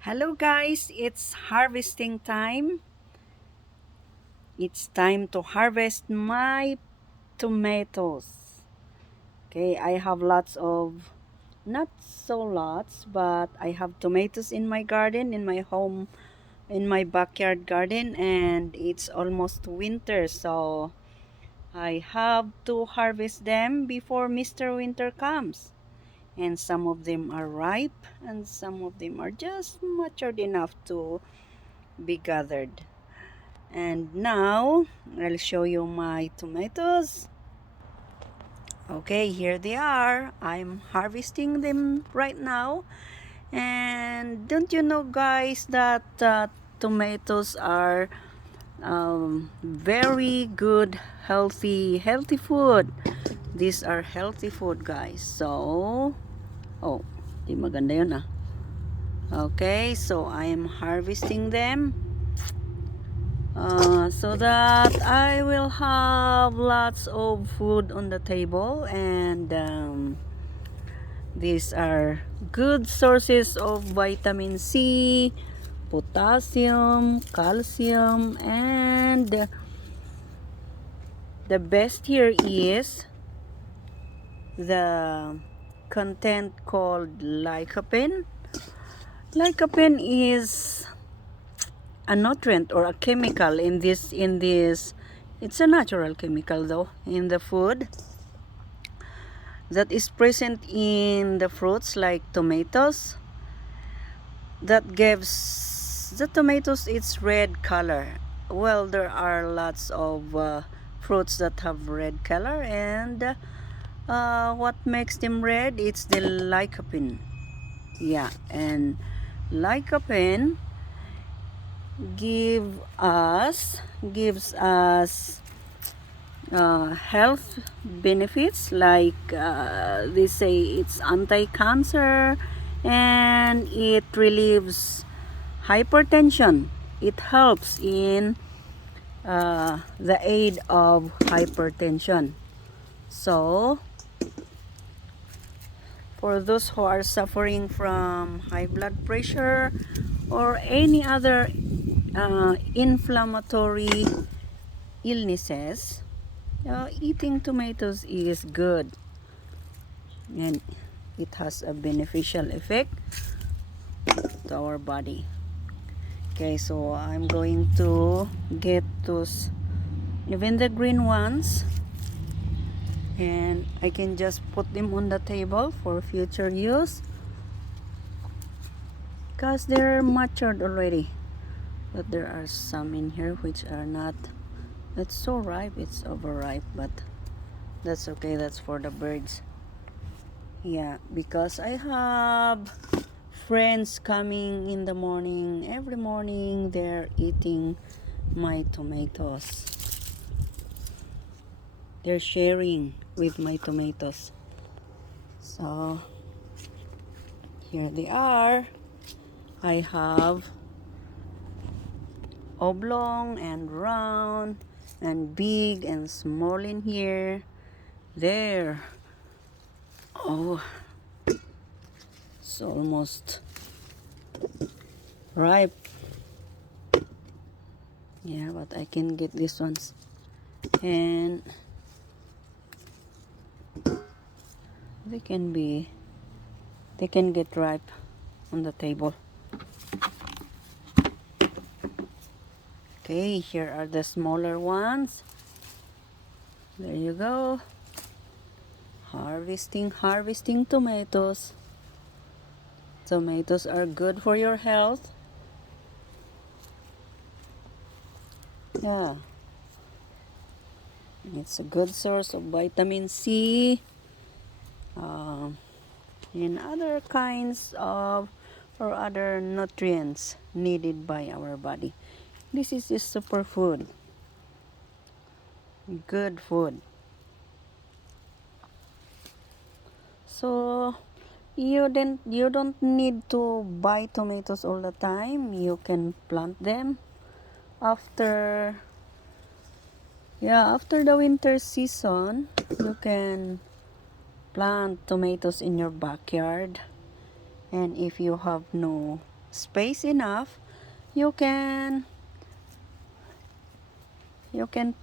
Hello guys, it's harvesting time. It's time to harvest my tomatoes. Okay, I have lots of, not so lots, but I have tomatoes in my garden, in my home, in my backyard garden, and it's almost winter, so I have to harvest them before Mr. Winter comes. And some of them are ripe, and some of them are just matured enough to be gathered. And now I'll show you my tomatoes. Okay, here they are. I'm harvesting them right now. And don't you know, guys, that tomatoes are very good, healthy food. These are healthy food, guys. So, oh, di maganda yun ah. Okay, so I am harvesting them. So that I will have lots of food on the table, and these are good sources of vitamin C, potassium, calcium, and the best here is the content called lycopene. Lycopene is a nutrient or a chemical in this. It's a natural chemical though in the food that is present in the fruits like tomatoes, that gives the tomatoes its red color. Well, there are lots of fruits that have red color, and what makes them red, it's the lycopene. Yeah, and lycopene gives us health benefits, like they say it's anti-cancer, and it relieves hypertension. It helps in the aid of hypertension. So for those who are suffering from high blood pressure or any other inflammatory illnesses, eating tomatoes is good, and it has a beneficial effect to our body. Okay, so I'm going to get those, even the green ones, and I can just put them on the table for future use because they're matured already. But there are some in here which are not. It's so ripe, it's overripe, but that's okay, that's for the birds. Yeah, because I have friends coming in the morning. Every morning they're eating my tomatoes. They're sharing with my tomatoes. So here they are. I have oblong and round and big and small in here. There. Oh, it's almost ripe. Yeah, but I can get these ones. And they can get ripe on the table. Okay, here are the smaller ones. There you go. Harvesting tomatoes. Tomatoes are good for your health. Yeah. It's a good source of vitamin C, and other kinds of or other nutrients needed by our body. This is a superfood. Good food. So you don't need to buy tomatoes all the time. You can plant them after after the winter season. You can plant tomatoes in your backyard, and if you have no space enough, you can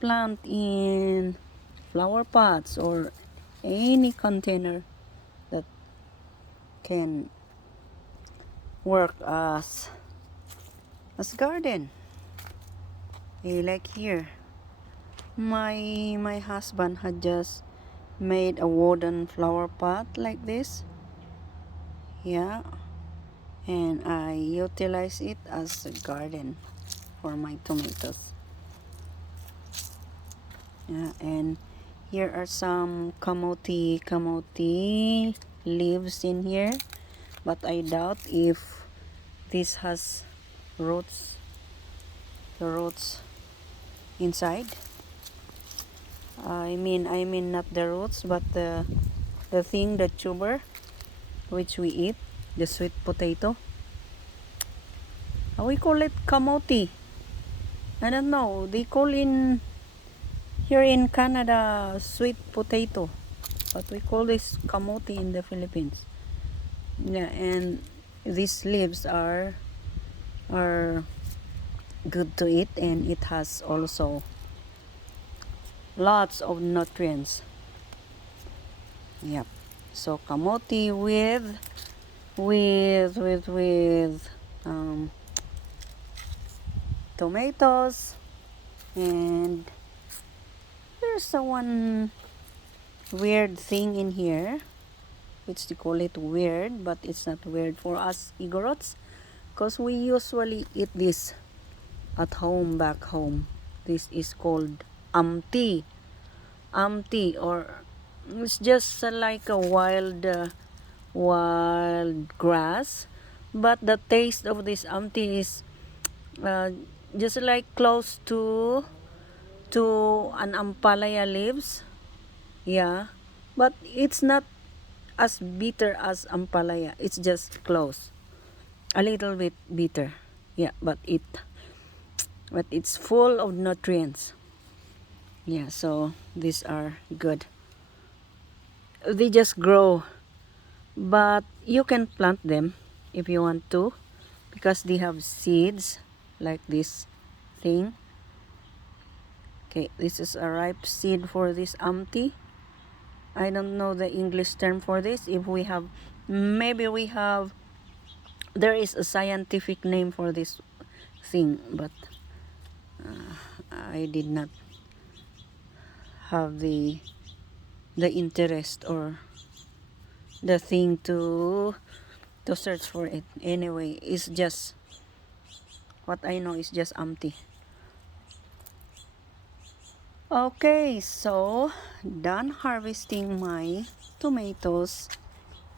plant in flower pots or any container that can work as garden. Like here, my husband had just made a wooden flower pot like this. Yeah, and I utilize it as a garden for my tomatoes. Yeah, and here are some kamote leaves in here, but I doubt if this has roots, the roots inside. I mean not the roots, but the thing, the tuber, which we eat, the sweet potato. We call it kamote. I don't know. They call in here in Canada sweet potato, but we call this kamote in the Philippines. Yeah, and these leaves are good to eat, and it has also lots of nutrients. Yep. So kamote with tomatoes, and there's a one weird thing in here, which they call it weird, but it's not weird for us Igorots, because we usually eat this at home, back home. This is called amti, or it's just like a wild grass, but the taste of this amti is uh, just like close to an ampalaya leaves. Yeah, but it's not as bitter as ampalaya. It's just close, a little bit bitter. Yeah, but it's full of nutrients. Yeah, so these are good. They just grow, but you can plant them if you want to, because they have seeds like this thing. Okay, this is a ripe seed for this amti. I don't know the English term for this. If we have, maybe we have, there is a scientific name for this thing, but I did not have the interest or the thing to search for it. Anyway, it's just what I know is just empty. Okay, so done harvesting my tomatoes,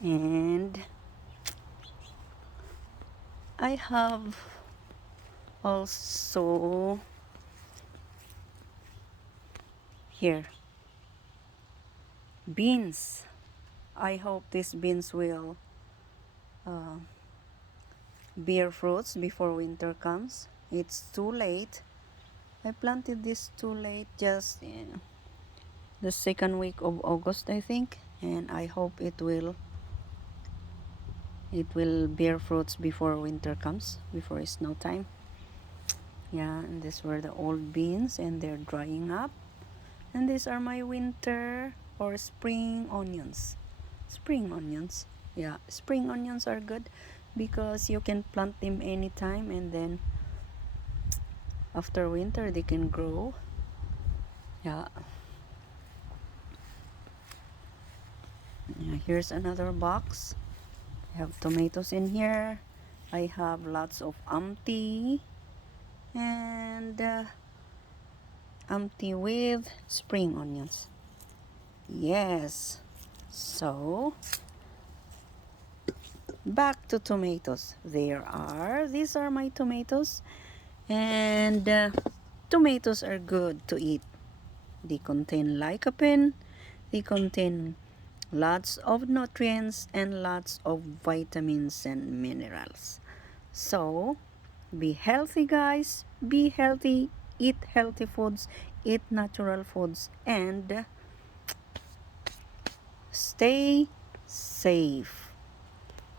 and I have also here beans. I hope these beans will bear fruits before winter comes. It's too late. I planted this too late, just in the second week of August, I think, and I hope it will bear fruits before winter comes, before snow time. Yeah, and these were the old beans, and they're drying up. And these are my winter or spring onions. Spring onions. Yeah, spring onions are good because you can plant them anytime, and then after winter they can grow. Yeah. Yeah, here's another box. I have tomatoes in here. I have lots of amti, and amti with spring onions. Yes. So back to tomatoes. These are my tomatoes, and tomatoes are good to eat. They contain lycopene, they contain lots of nutrients and lots of vitamins and minerals. So be healthy, guys. Be healthy. Eat healthy foods, eat natural foods, and stay safe.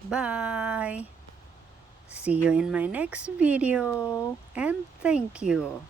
Bye. See you in my next video, and thank you.